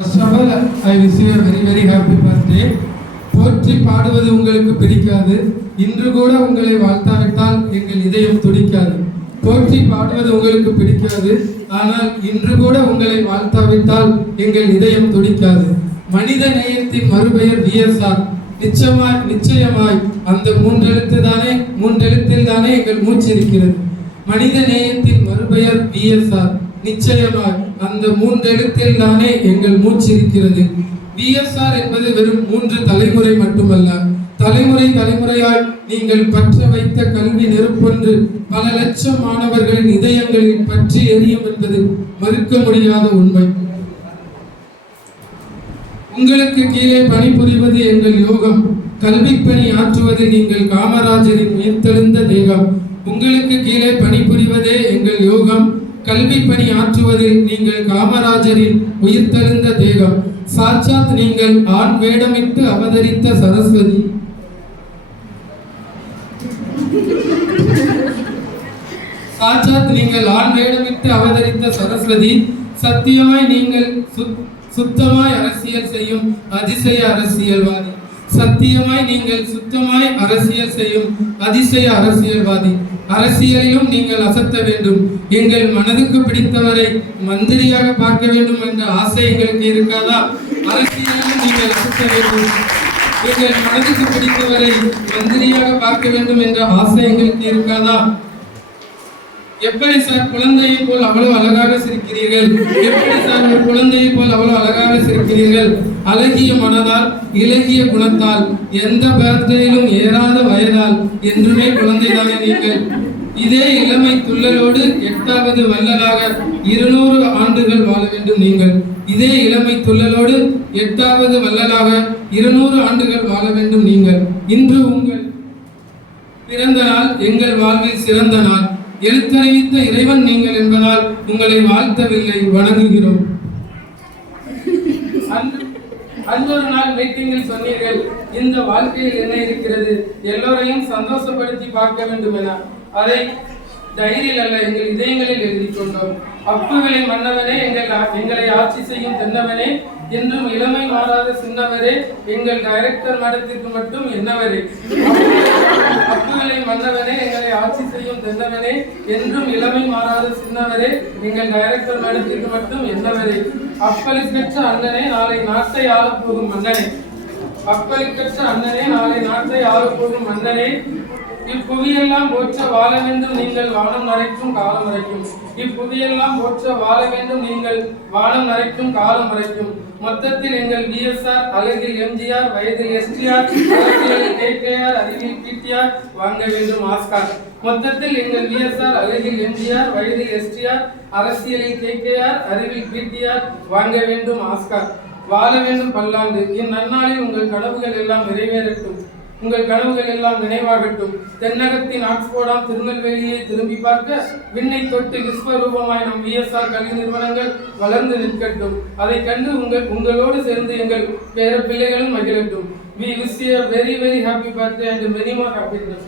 First of all, I wish you a very happy birthday. போற்றி பாடுவது உங்களுக்கு பிடிக்காது, இன்று கூட உங்களை வாழ்த்தாவிட்டால் எங்கள் இதயம் துடிக்காது. போற்றி பாடுவது உங்களுக்கு பிடிக்காது, ஆனால் இன்று கூட உங்களை வாழ்த்தாவிட்டால் எங்கள் இதயம் துடிக்காது. மனித நேயத்தின் மறுபெயர் விஎஸ்ஆர். நிச்சயமாய் அந்த மூன்றெழுத்தில் தானே எங்கள் மூச்சு இருக்கிறது. மனித நேயத்தின் மறுபெயர் விஎஸ்ஆர். நிச்சயமாய் அந்த மூன்றெழுத்தில் தானே எங்கள் மூச்சு இருக்கிறது. விஎஸ்ஆர் என்பது வெறும் 3 தலைமுறை மட்டுமல்ல, தலைமுறையாய் நீங்கள் பற்ற வைத்த கல்வி நெருப்பொன்று பல லட்சம் மாணவர்களின் இதயங்களில் பற்றி எரியும் என்பது மறுக்க முடியாத உண்மை. உங்களுக்கு கீழே பணிபுரிவது எங்கள் யோகம், கல்வி பணி ஆற்றுவது நீங்கள் காமராஜரின் உயிர்த்தெழுந்த தேகம். உங்களுக்கு கீழே பணிபுரிவதே எங்கள் யோகம், கல்வி பணி ஆற்றுவதில் நீங்கள் காமராஜரின் உயிர்த்தெழுந்த தேகம். சாட்சாத் நீங்கள் ஆண் வேடமிட்டு அவதரித்த சரஸ்வதி. சாட்சாத் நீங்கள் ஆண் வேடமிட்டு அவதரித்த சரஸ்வதி. சத்தியமாய் நீங்கள் சுத்தமாய் அரசியல் செய்யும் அதிசய அரசியல்வாதி. சத்தியமாய் நீங்கள் சுத்தமாய் அரசியல் செய்யும் அதிசய அரசியல்வாதி. அரசியலிலும் நீங்கள் அசத்த வேண்டும். எங்கள் மனதுக்கு பிடித்தவரை மந்திரியாக பார்க்க வேண்டும் என்ற ஆசை எங்களுக்கு இருக்காதா? அரசியலிலும் நீங்கள் அசத்த வேண்டும். எங்கள் மனதுக்கு பிடித்தவரை மந்திரியாக பார்க்க வேண்டும் என்ற ஆசை எங்களுக்கு இருக்காதா? எப்படி சார் குழந்தையை போல் அவ்வளவு அழகாக சிரிக்கிறீர்கள்? எப்படி சார் ஒரு குழந்தையை போல் அவ்வளவு அழகாக சிரிக்கிறீர்கள்? அழகிய மனதால், இலகிய குணத்தால், எந்த பர்த்டேயிலும் ஏறாத வயதால் என்றுமே குழந்தைதானே நீங்கள். இதே இளமை துள்ளலோடு 8வது வள்ளலாக 200 ஆண்டுகள் வாழ வேண்டும் நீங்கள். இதே இளமை துள்ளலோடு 8வது வள்ளலாக 200 ஆண்டுகள் வாழ வேண்டும் நீங்கள். இன்று உங்கள் பிறந்த நாள் எங்கள் வாழ்வில் சிறந்த நாள். எழுத்தறிவித்த இறைவன் நீங்கள் என்பதால் உங்களை வாழ்த்தவில்லை, வணங்குகிறோம். அன்றொரு நாள் மீட்டிங்கில் சொன்னீர்கள், இந்த வாழ்க்கையில் என்ன இருக்கிறது, எல்லோரையும் சந்தோஷப்படுத்தி பார்க்க வேண்டும் என. அதை டைரியில் அல்ல, எங்கள் இதயங்களில் எழுதி கொண்டோம். அப்புகளை மன்னவனே, எங்களை ஆட்சி செய்யும் தென்னவனே, என்றும் இளமை மாறாத சின்னவரே, எங்கள் டைரக்டர் மேடத்திற்கு மட்டும் என்னவரே. அப்புகளை மன்னவனே, எங்களை ஆட்சி செய்யும் தென்னவனே, என்றும் இளமை மாறாத சின்னவரே, எங்கள் டைரக்டர் மேடத்திற்கு மட்டும் என்னவரே. அப்பளிக்கற்ற அண்ணனே, நாளை நாட்டை ஆளப்போகும் மன்னனே. அப்பளிக்கற்ற அண்ணனே, நாளை நாட்டை ஆளப்போகும் மன்னனே. இப்புவியெல்லாம் போற்ற வாழ வேண்டும் நீங்கள் வானம் நரைக்கும் காலம் வரைக்கும். இப்புவியெல்லாம் போற்ற வாழ வேண்டும் நீங்கள் வானம் நரைக்கும் காலம் வரைக்கும். மொத்தத்தில் எங்கள் விஎஸ்ஆர், அழகில் எம்ஜிஆர், வயதில் எஸ்டிஆர், அரசியலில் கேகேஆர், அறிவில் பிடிஆர், வாங்க வேண்டும் ஆஸ்கார். மொத்தத்தில் எங்கள் விஎஸ்ஆர், அழகில் எம்ஜிஆர், வயதில் எஸ்டிஆர், அரசியலில் கேகேஆர், அறிவில் பிடிஆர், வாங்க வேண்டும் ஆஸ்கார். வாழ வேண்டும் பல்லாண்டு. இந்நன்னாளில் உங்கள் கனவுகள் எல்லாம் நிறைவேறட்டும், உங்கள் கனவுகள் எல்லாம் நினைவாகட்டும். தென்னகத்தின் ஆக்ஸ்போர்டாம் திருநெல்வேலியை திரும்பி பார்க்க விண்ணை தொட்டு விஸ்வரூபமாய் நம் விஎஸ்ஆர் கல்வி நிறுவனங்கள் வளர்ந்து நிற்கட்டும். அதை கண்டு உங்களோடு சேர்ந்து எங்கள் பேர பிள்ளைகளும் மகிழட்டும். We wish you a very happy birthday and many more happiness.